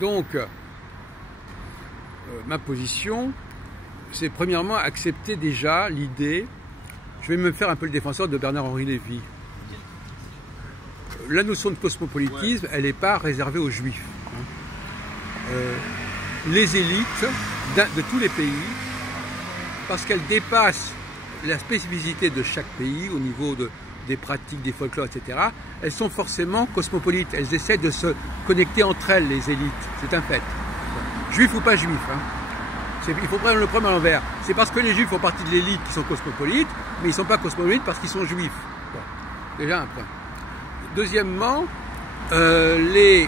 Donc, ma position, c'est premièrement accepter déjà l'idée, je vais me faire un peu le défenseur de Bernard-Henri Lévy. La notion de cosmopolitisme, elle n'est pas réservée aux Juifs. Les élites de tous les pays, parce qu'elles dépassent la spécificité de chaque pays au niveau des pratiques, des folklores, etc., elles sont forcément cosmopolites. Elles essaient de se connecter entre elles, les élites. C'est un fait. Juifs ou pas juifs. Il faut prendre le problème à l'envers. C'est parce que les juifs font partie de l'élite qui sont cosmopolites, mais ils ne sont pas cosmopolites parce qu'ils sont juifs. Bon. Déjà un point. Deuxièmement, il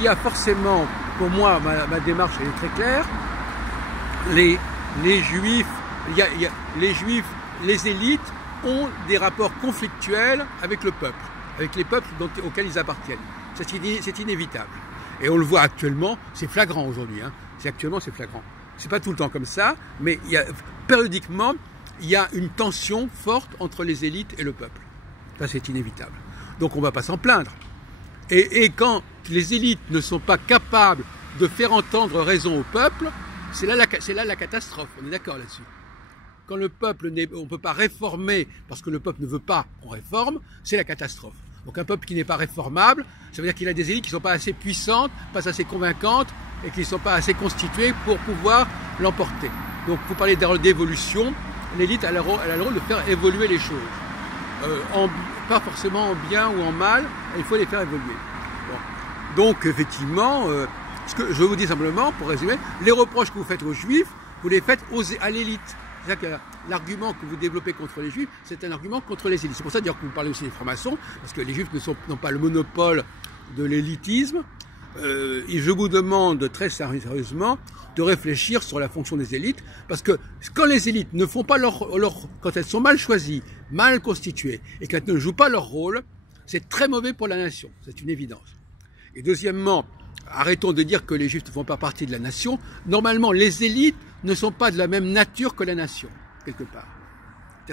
y a forcément, pour moi, ma démarche elle est très claire, les juifs, les élites ont des rapports conflictuels avec le peuple, avec les peuples auxquels ils appartiennent. C'est inévitable. Et on le voit actuellement, c'est flagrant aujourd'hui. Actuellement, c'est flagrant. C'est pas tout le temps comme ça, mais périodiquement, il y a une tension forte entre les élites et le peuple. Ça, c'est inévitable. Donc, on ne va pas s'en plaindre. Et quand les élites ne sont pas capables de faire entendre raison au peuple, c'est là la catastrophe. On est d'accord là-dessus. Quand le peuple, on ne peut pas réformer parce que le peuple ne veut pas qu'on réforme, c'est la catastrophe. Donc un peuple qui n'est pas réformable, ça veut dire qu'il a des élites qui ne sont pas assez puissantes, pas assez convaincantes et qui ne sont pas assez constituées pour pouvoir l'emporter. Donc vous parlez d'évolution, l'élite a le rôle de faire évoluer les choses. Pas forcément en bien ou en mal, il faut les faire évoluer. Bon. Donc effectivement, ce que je vous dis simplement, pour résumer, les reproches que vous faites aux juifs, vous les faites à l'élite. C'est-à-dire que l'argument que vous développez contre les juifs, c'est un argument contre les élites. C'est pour ça d'ailleurs que vous parlez aussi des francs-maçons, parce que les juifs n'ont pas le monopole de l'élitisme. Et je vous demande très sérieusement de réfléchir sur la fonction des élites, parce que quand les élites ne font pas quand elles sont mal choisies, mal constituées, et qu'elles ne jouent pas leur rôle, c'est très mauvais pour la nation. C'est une évidence. Et deuxièmement, arrêtons de dire que les juifs ne font pas partie de la nation. Normalement, les élites ne sont pas de la même nature que la nation, quelque part.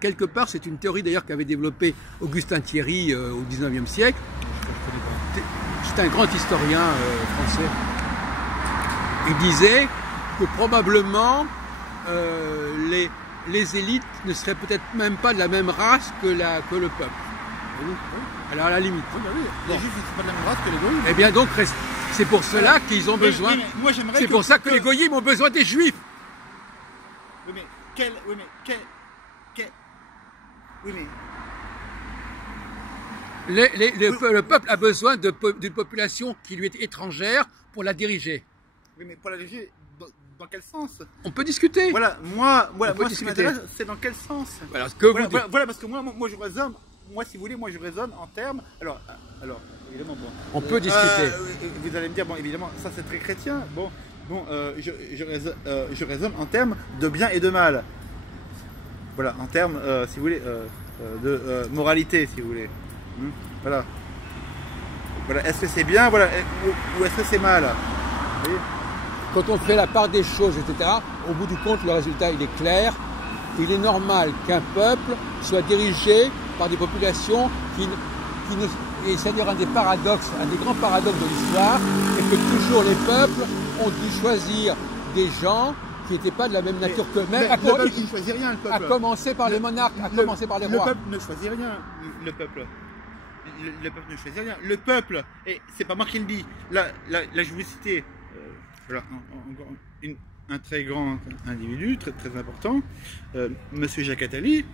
Quelque part, c'est une théorie d'ailleurs qu'avait développée Augustin Thierry au XIXe siècle. C'est un grand historien français. Il disait que probablement les élites ne seraient peut-être même pas de la même race que le peuple. Alors à la limite. Les juifs ne sont pas de la même race que les goyim. Eh bien donc, c'est pour cela qu'ils ont besoin. C'est pour ça que les goyim ont besoin des juifs. Oui mais le peuple a besoin d'une population qui lui est étrangère pour la diriger. Oui mais pour la diriger, dans quel sens? On peut discuter. Moi ce qui m'intéresse, c'est dans quel sens. Voilà, parce que moi je raisonne. Moi, si vous voulez, je raisonne en termes. Alors, évidemment, bon. On peut discuter. Vous allez me dire, bon, évidemment, ça c'est très chrétien. Je raisonne en termes de bien et de mal. Voilà, en termes, si vous voulez, de moralité, si vous voulez. Voilà. Voilà. Est-ce que c'est bien, voilà, ou est-ce que c'est mal? Vous voyez? Quand on fait la part des choses, etc., au bout du compte, le résultat, il est clair. Il est normal qu'un peuple soit dirigé par des populations et c'est-à-dire un des grands paradoxes de l'histoire, et que toujours les peuples ont dû choisir des gens qui n'étaient pas de la même nature qu'eux-mêmes. Le peuple ne choisit rien, le peuple. À commencer par les monarques, à commencer par les rois. Le peuple ne choisit rien, le peuple. Le peuple ne choisit rien. Le peuple, et c'est pas moi qui le dis, là je vais citer voilà, un très grand individu, très, très important, Monsieur Jacques Attali,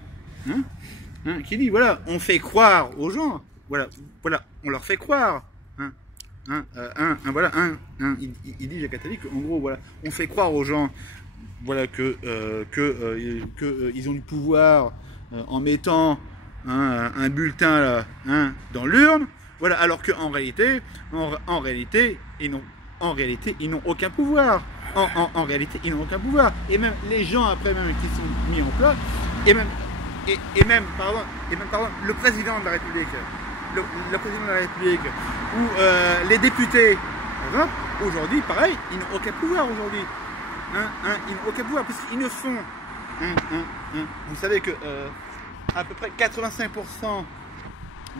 qui dit, voilà, on fait croire aux gens, voilà, on leur fait croire, il dit Jacques Attali qu'en gros, voilà, on fait croire aux gens, voilà, ils ont du pouvoir en mettant un bulletin là, dans l'urne, voilà, alors qu'en réalité, ils n'ont aucun pouvoir. En réalité, ils n'ont aucun pouvoir. Et même les gens après même qui sont mis en place, et même le président de la République, ou les députés, aujourd'hui, pareil, ils n'ont aucun pouvoir aujourd'hui. Ils n'ont aucun pouvoir puisqu'ils ne font. Vous savez que à peu près 85%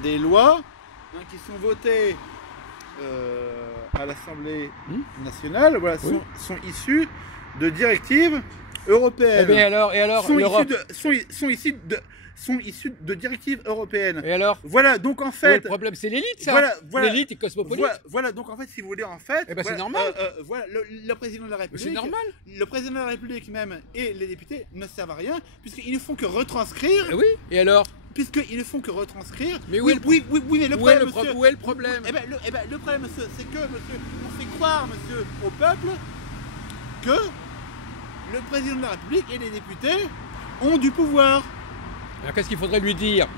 des lois qui sont votées à l'Assemblée nationale, voilà, Oui. sont issus de directives européennes. Et alors, sont l'Europe. sont issus de directives européennes. Et alors, Voilà, donc en le fait, problème, c'est l'élite, ça. voilà, L'élite est cosmopolite. voilà, donc en fait, si vous voulez, en fait, Eh ben, c'est voilà, normal. voilà, le président de la Mais République, c'est normal. le président de la République même et les députés ne servent à rien puisqu'ils ne font que retranscrire, Eh oui. Et alors, puisqu'ils ne font que retranscrire. Mais où est oui, le mais le où est problème, le monsieur, où est le problème? le problème, monsieur, c'est que, monsieur, on fait croire, monsieur, au peuple que le président de la République et les députés ont du pouvoir. Alors, qu'est-ce qu'il faudrait lui dire?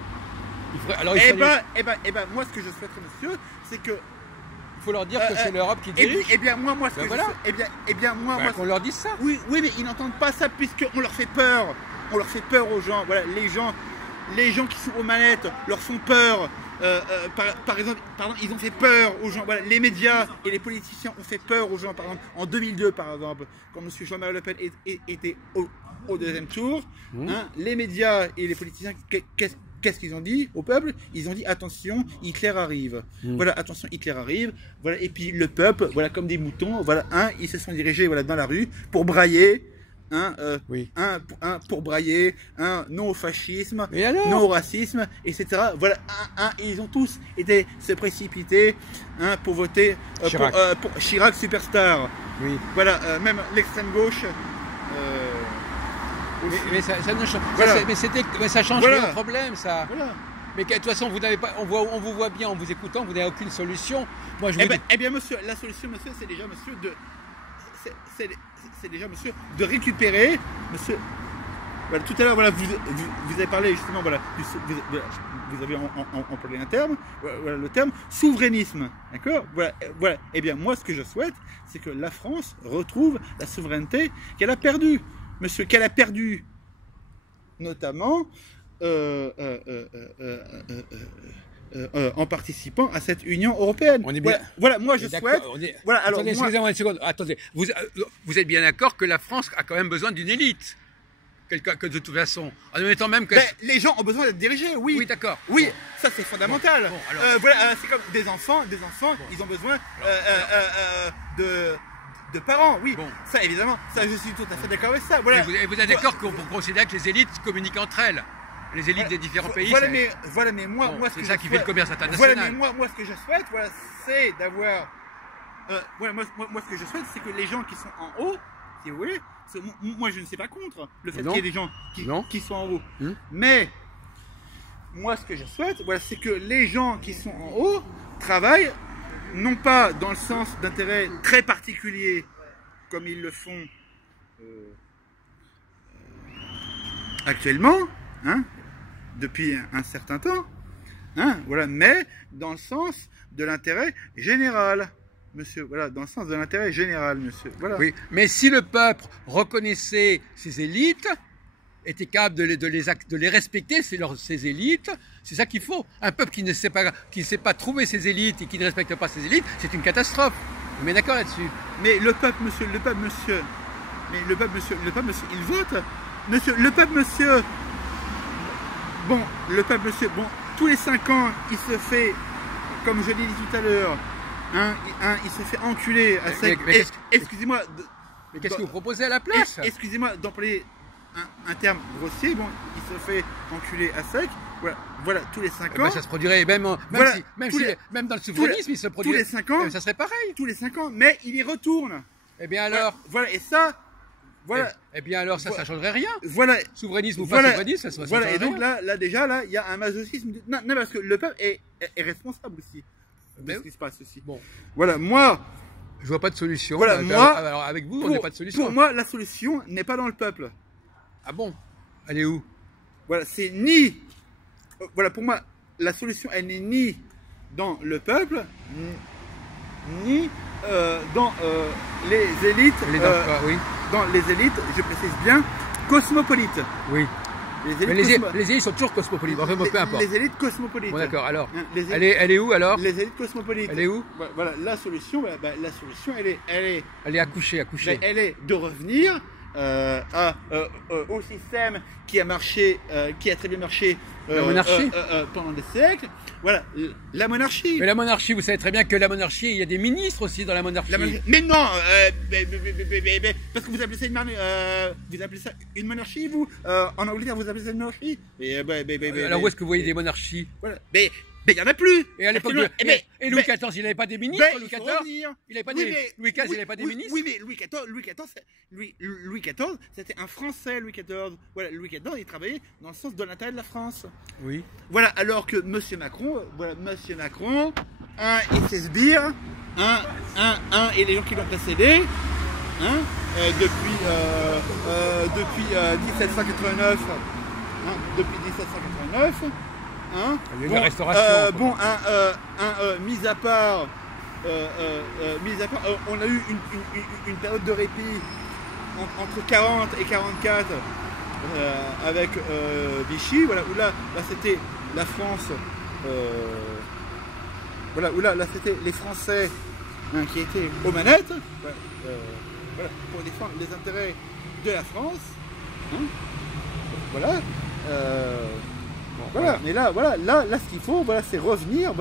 Alors, Moi, ce que je souhaiterais, monsieur, c'est que, il faut leur dire que c'est l'Europe qui dirige. moi, ce Ben que voilà. moi, Qu'on leur dise ça. oui, mais ils n'entendent pas ça puisqu'on leur fait peur. On leur fait peur aux gens. Voilà, les gens qui sont aux manettes leur font peur. Par exemple, ils ont fait peur aux gens. Voilà, les médias et les politiciens ont fait peur aux gens. Par exemple, en 2002, par exemple, quand M. Jean-Marie Le Pen était au deuxième tour, hein, les médias et les politiciens, qu'est-ce qu'ils ont dit au peuple? Ils ont dit attention, Hitler arrive. Voilà, attention, Hitler arrive. Voilà, et puis le peuple, voilà, comme des moutons, voilà, ils se sont dirigés, voilà, dans la rue pour brailler. Oui. Pour brailler, non au fascisme, Et alors? non au racisme, etc. Voilà, et ils ont tous été se précipiter pour voter Chirac. pour Chirac superstar. Oui. Voilà, même l'extrême gauche. Mais ça ne change. Voilà. Mais ça change Voilà. rien au problème, ça. Voilà. Mais de toute façon, vous n'avez pas. On vous voit bien en vous écoutant. Vous n'avez aucune solution. Moi, je vous dis. Eh bien, monsieur, la solution, monsieur, c'est déjà, monsieur, c'est déjà, monsieur, de récupérer, monsieur. Voilà, tout à l'heure, voilà, vous avez parlé justement, voilà, vous avez employé un terme, voilà, le terme souverainisme, d'accord, voilà. Eh bien, moi, ce que je souhaite, c'est que la France retrouve la souveraineté qu'elle a perdue, monsieur, qu'elle a perdue, notamment en participant à cette Union européenne. On est bien. Voilà, moi, je D'accord, souhaite. Voilà, alors, attendez, moi, excusez-moi une seconde. Attendez. Vous êtes bien d'accord que la France a quand même besoin d'une élite, que de toute façon, en même temps même que. ben, les gens ont besoin d'être dirigés, oui. Oui, d'accord. Oui, Bon. ça c'est fondamental. Bon, alors. Voilà, c'est comme des enfants, ils ont besoin de parents, oui. Bon. Ça évidemment, ça je suis tout à fait d'accord avec ça. Voilà. Et vous êtes d'accord qu'on considère que les élites communiquent entre elles, les élites des différents pays. Voilà, c'est- mais moi, Bon, moi ce c'est que ça je qui fait le souhaite- commerce international. Voilà, mais moi ce que je souhaite, voilà, c'est d'avoir. Voilà, moi ce que je souhaite, c'est que les gens qui sont en haut, si vous voulez, parce que moi je ne suis pas contre le fait Non. qu'il y ait des gens Non. qui sont en haut, Hum. mais moi ce que je souhaite, voilà, c'est que les gens qui sont en haut travaillent non pas dans le sens d'intérêt très particulier comme ils le font actuellement, hein, depuis un certain temps, hein, voilà, mais dans le sens de l'intérêt général, monsieur, voilà, dans le sens de l'intérêt général, monsieur, voilà. Oui, mais si le peuple reconnaissait ces élites, était capable de les respecter, ces élites, c'est ça qu'il faut. Un peuple qui ne sait pas trouver ses élites et qui ne respecte pas ses élites, c'est une catastrophe. On est d'accord là-dessus. Mais le peuple, monsieur, il vote, monsieur, le peuple, monsieur, bon, tous les 5 ans, il se fait, comme je l'ai dit tout à l'heure, il se fait enculer à sec. Excusez-moi. Mais qu'est-ce que vous proposez à la place? Excusez-moi d'employer un terme grossier, bon, il se fait enculer à sec, voilà, tous les 5 ans. Ben, ça se produirait même dans le souverainisme, il se produirait. Tous les 5 ans. Ça serait pareil. Tous les 5 ans, mais il y retourne. Eh bien alors. Voilà, et ça, voilà. Eh bien alors, ça changerait rien. Voilà. Souverainisme ou pas souverainisme, ça Voilà, et changerait donc rien. là déjà, il y a un masochisme. Non, parce que le peuple est responsable aussi de ce qui se passe aussi. Bon. Voilà, moi. Je vois pas de solution. Voilà, alors avec vous, on n'a pas de solution. Pour moi, la solution n'est pas dans le peuple. Ah bon? Elle est où? Voilà, c'est ni. Voilà, pour moi, la solution, elle n'est ni dans le peuple, ni dans les élites. Oui. Dans les élites, je précise bien, cosmopolites. Oui. Les élites sont toujours cosmopolites. Enfin, peu importe. Les élites cosmopolites. Bon, d'accord. Alors, Hein, elle est où alors? Les élites cosmopolites. Elle est où? Voilà, la solution, elle est Elle est accouchée. elle est de revenir au système qui a marché, qui a très bien marché La monarchie. pendant des siècles. Voilà, la monarchie. Mais la monarchie, vous savez très bien que la monarchie, il y a des ministres aussi dans la monarchie. Mais non, parce que vous appelez ça vous appelez ça une monarchie, vous en Angleterre, vous appelez ça une monarchie. Alors où est-ce que vous voyez des monarchies? Voilà. Mais il n'y en a plus. Et à l'époque, et Louis XIV, il n'avait pas des ministres, Louis XIV. Il n'avait pas Oui, des... mais- Louis XV, il n'avait pas des oui, ministres. Oui, mais Louis XIV, c'était un Français, Louis XIV. Voilà, Louis XIV, il travaillait dans le sens de l'intérêt de la France. Oui. Voilà, alors que Monsieur Macron, et ses sbires, et les gens qui l'ont précédé, depuis 1789, depuis 1789, Il y a eu la restauration. mis à part, on a eu une période de répit entre 40 et 44 avec Vichy, voilà, où là c'était la France, voilà, où là c'était les Français qui étaient aux manettes, voilà, pour défendre les intérêts de la France, voilà. Voilà, mais là, ce qu'il faut, voilà, c'est revenir,